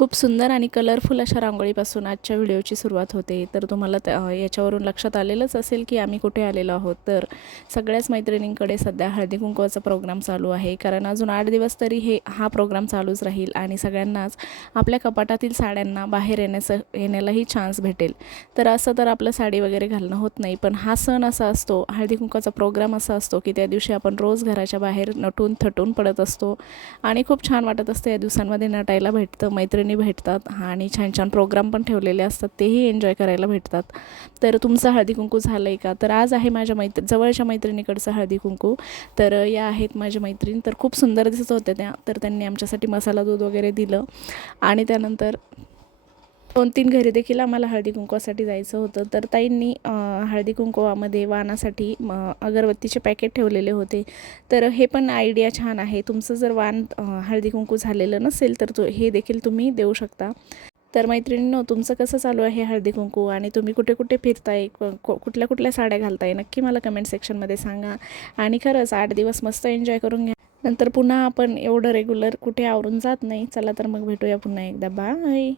खूप सुंदर आणि कलरफुल अशा रांगोळीपासून आजच्या व्हिडिओची सुरुवात होते. तर तुम्हाला याच्यावरून लक्षात आलेलंच असेल की आम्ही कुठे आलेलो आहोत. तर सगळ्याच मैत्रिणींकडे सध्या हळदी कुंकवाचा प्रोग्राम चालू आहे, कारण अजून 8 दिवस तरी हा प्रोग्राम चालूच राहील आणि सगळ्यांनाच आपल्या कपाटातील साड्यांना बाहेर येण्यालाही चान्स भेटेल. तर असं तर आपलं साडी वगैरे घालणं होत नाही, पण हा सण असा असतो, हळदी कुंकवाचा प्रोग्राम असा असतो की त्या दिवशी आपण रोज घराच्या बाहेर नटून थटून पडत असतो आणि खूप छान वाटत असतं. या दिवसांमध्ये नटायला भेटतं, मैत्रिणी भेटतात आणि छान छान प्रोग्राम पण ठेवलेले असतात, तेही एन्जॉय करायला भेटतात. तर तुमचं हळदी कुंकू झालं आहे का? तर आज आहे माझ्या जवळच्या मैत्रिणीकडचं हळदी कुंकू. तर या आहेत माझ्या मैत्रिणी, तर खूप सुंदर दिसत होत्या त्या. तर त्यांनी आमच्यासाठी मसाला दूध वगैरे दिलं आणि त्यानंतर 2-3 घरी देखील आम्हाला हळदी कुंकवासाठी जायचं होतं. तर ताईंनी हळदी कुंकवामध्ये वाणासाठी अगरबत्तीचे पॅकेट ठेवलेले होते. तर हे पण आयडिया छान आहे. तुमचं जर वाण हळदी कुंकू झालेलं नसेल तर हे देखील तुम्ही देऊ शकता. तर मैत्रिणींनो, तुमचं कसं चालू आहे हळदी कुंकू आणि तुम्ही कुठे कुठे फिरताय, कुठल्या कुठल्या साड्या घालताय, नक्की मला कमेंट सेक्शनमध्ये सांगा. आणि खरंच 8 दिवस मस्त एन्जॉय करून घ्या. नंतर पुन्हा आपण एवढं रेग्युलर कुठे आवरून जात नाही. चला तर मग भेटूया पुन्हा एकदा. बाय.